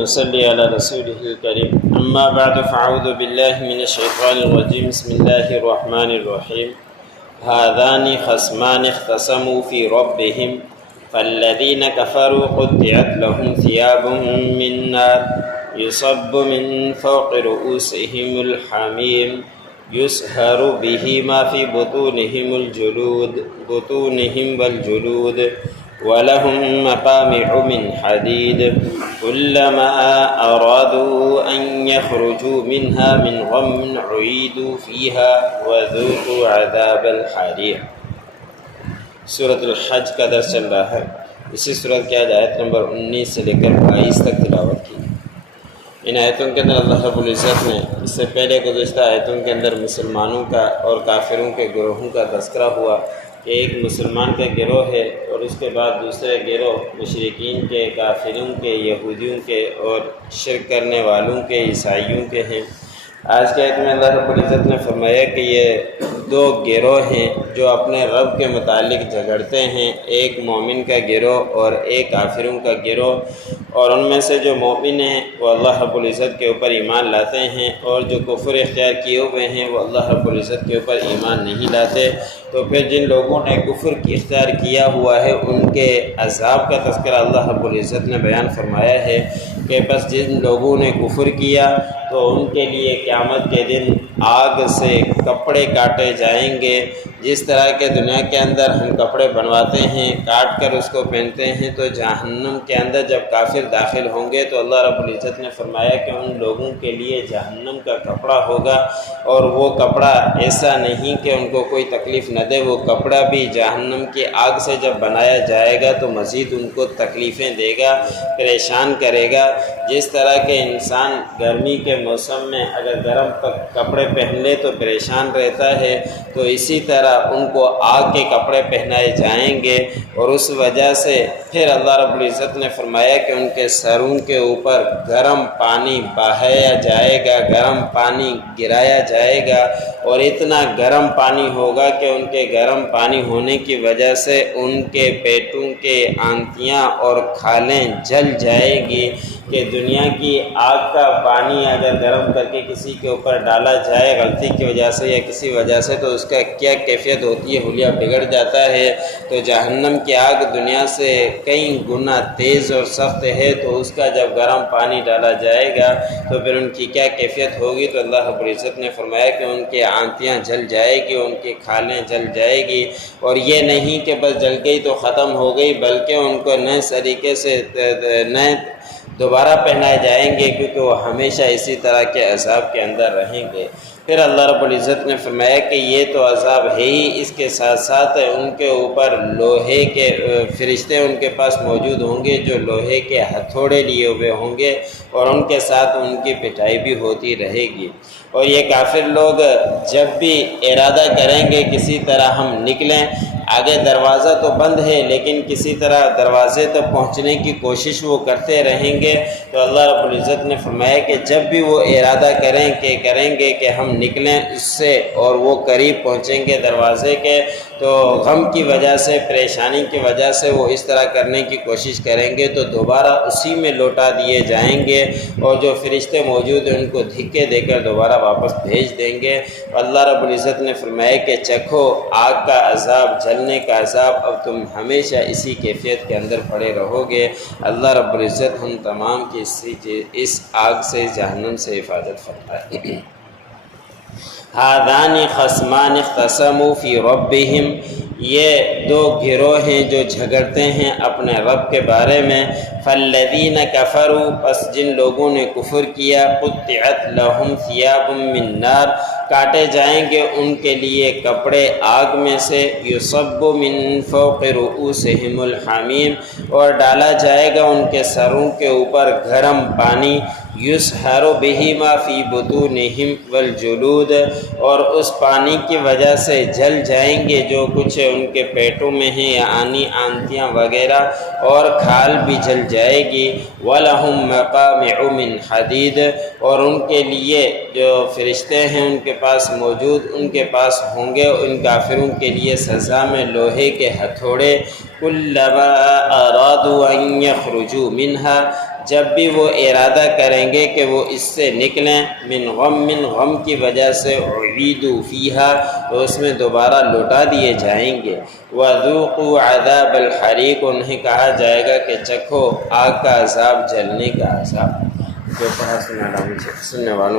ونصلي على رسوله الكريم أما بعد فأعوذ بالله من الشيطان الرجيم بسم الله الرحمن الرحيم هذان خصمان اختصموا في ربهم فالذين كفروا قطعت لهم ثياب من نار يصب من فوق رؤوسهم الحميم يسهر به ما في بطونهم والجلود ولهم مقامع من حديد كلما أرادوا أن يخرجوا منها من غم عيدوا فيها وذوقوا عذاب الحريق۔ سورۃ الحج کا درس چل رہا ہے۔ اسی سورۃ کی آیت نمبر 19 سے لے کر 22 تک تلاوت کی۔ ان آیتوں کے اندر اللہ رب العزت نے اس سے پہلے گزشتہ آیتوں کے اندر مسلمانوں کا اور کافروں کے گروہوں کا تذکرہ ہوا کہ ایک مسلمان کا گروہ ہے اور اس کے بعد دوسرے گروہ مشرکین کے، کافروں کے، یہودیوں کے اور شرک کرنے والوں کے، عیسائیوں کے ہیں۔ آج کے آیت میں اللہ رب العزت نے فرمایا کہ یہ دو گروہ ہیں جو اپنے رب کے متعلق جھگڑتے ہیں، ایک مومن کا گروہ اور ایک کافروں کا گروہ، اور ان میں سے جو مومن ہیں وہ اللہ رب العزت کے اوپر ایمان لاتے ہیں اور جو کفر اختیار کیے ہوئے ہیں وہ اللہ رب العزت کے اوپر ایمان نہیں لاتے۔ تو پھر جن لوگوں نے کفر کی اختیار کیا ہوا ہے ان کے عذاب کا تذکرہ اللہ رب العزت نے بیان فرمایا ہے کہ بس جن لوگوں نے کفر کیا تو ان کے لیے قیامت کے دن آگ سے کپڑے کاٹے جائیں گے۔ جس طرح کے دنیا کے اندر ہم کپڑے بنواتے ہیں، کاٹ کر اس کو پہنتے ہیں، تو جہنم کے اندر جب کافر داخل ہوں گے تو اللہ رب العزت نے فرمایا کہ ان لوگوں کے لیے جہنم کا کپڑا ہوگا، اور وہ کپڑا ایسا نہیں کہ ان کو کوئی تکلیف نہ دے، وہ کپڑا بھی جہنم کی آگ سے جب بنایا جائے گا تو مزید ان کو تکلیفیں دے گا، پریشان کرے گا۔ جس طرح کے انسان گرمی کے موسم میں اگر گرم کپڑے پہن لے تو پریشان رہتا ہے، تو اسی طرح ان کو آگ کے کپڑے پہنائے جائیں گے، اور اس وجہ سے پھر اللہ رب العزت نے فرمایا کہ ان کے سروں کے اوپر گرم پانی بہایا جائے گا، گرم پانی گرایا جائے گا، اور اتنا گرم پانی ہوگا کہ ان کے گرم پانی ہونے کی وجہ سے ان کے پیٹوں کے آنتیاں اور کھالیں جل جائے گی کہ دنیا کی آگ کا پانی اگر گرم کر کے کسی کے اوپر ڈالا جائے غلطی کی وجہ سے یا کسی وجہ سے تو اس کا کیا کیفیت ہوتی ہے، حلیہ بگڑ جاتا ہے۔ تو جہنم کی آگ دنیا سے کئی گنا تیز اور سخت ہے، تو اس کا جب گرم پانی ڈالا جائے گا تو پھر ان کی کیا کیفیت ہوگی۔ تو اللہ رب العزت نے فرمایا کہ ان کے آنتیاں جل جائے گی، ان کی کھالیں جل جائے گی، اور یہ نہیں کہ بس جل گئی تو ختم ہو گئی، بلکہ ان کو نئے طریقے سے نئے دوبارہ پہنائے جائیں گے، کیونکہ وہ ہمیشہ اسی طرح کے عذاب کے اندر رہیں گے۔ پھر اللہ رب العزت نے فرمایا کہ یہ تو عذاب ہے ہی، اس کے ساتھ ساتھ ان کے اوپر لوہے کے فرشتے ان کے پاس موجود ہوں گے جو لوہے کے ہتھوڑے لیے ہوئے ہوں گے، اور ان کے ساتھ ان کی پٹائی بھی ہوتی رہے گی۔ اور یہ کافر لوگ جب بھی ارادہ کریں گے کسی طرح ہم نکلیں، آگے دروازہ تو بند ہے لیکن کسی طرح دروازے تک پہنچنے کی کوشش وہ کرتے رہیں گے، تو اللہ رب العزت نے فرمایا کہ جب بھی وہ ارادہ کریں گے کہ ہم نکلیں اس سے اور وہ قریب پہنچیں گے دروازے کے، تو غم کی وجہ سے، پریشانی کی وجہ سے وہ اس طرح کرنے کی کوشش کریں گے تو دوبارہ اسی میں لوٹا دیے جائیں گے، اور جو فرشتے موجود ہیں ان کو دھکے دے کر دوبارہ واپس بھیج دیں گے۔ اللہ رب العزت نے فرمایا کہ چکھو آگ کا عذاب، جلنے کا عذاب، اب تم ہمیشہ اسی کیفیت کے اندر پڑے رہو گے۔ اللہ رب العزت ہم تمام کی اس آگ سے، جہنم سے حفاظت فرمائے۔ ہذان خصمان اختصموا فی ربہم، یہ دو گروہ ہیں جو جھگڑتے ہیں اپنے رب کے بارے میں۔ فالذین کفروا، پس جن لوگوں نے کفر کیا، قطعت لہم ثیاب من نار، کاٹے جائیں گے ان کے لیے کپڑے آگ میں سے، یصب من فوق رؤوسہم الحمیم، اور ڈالا جائے گا ان کے سروں کے اوپر گرم پانی، یسہر بہ ما فی بطونہم والجلود، اور اس پانی کی وجہ سے جل جائیں گے جو کچھ ان کے پیٹوں میں ہیں، یعنی آنتیاں وغیرہ، اور کھال بھی جل جائے گی۔ وَلَهُمْ مَقَامِعُ مِنْ حَدِيدٍ، اور ان کے لیے جو فرشتے ہیں ان کے پاس موجود، ان کے پاس ہوں گے ان کافروں کے لیے سزا میں لوہے کے ہتھوڑے۔ كُلَّمَا أَرَادُوا أَن يَخْرُجُوا مِنْهَا، جب بھی وہ ارادہ کریں گے کہ وہ اس سے نکلیں، من غم کی وجہ سے، اعیدوا فیہا تو اس میں دوبارہ لوٹا دیے جائیں گے، وذوقوا عذاب الحریق انہیں کہا جائے گا کہ چکھو آگ کا عذاب، جلنے کا عذاب۔ جو پڑھا سننے والوں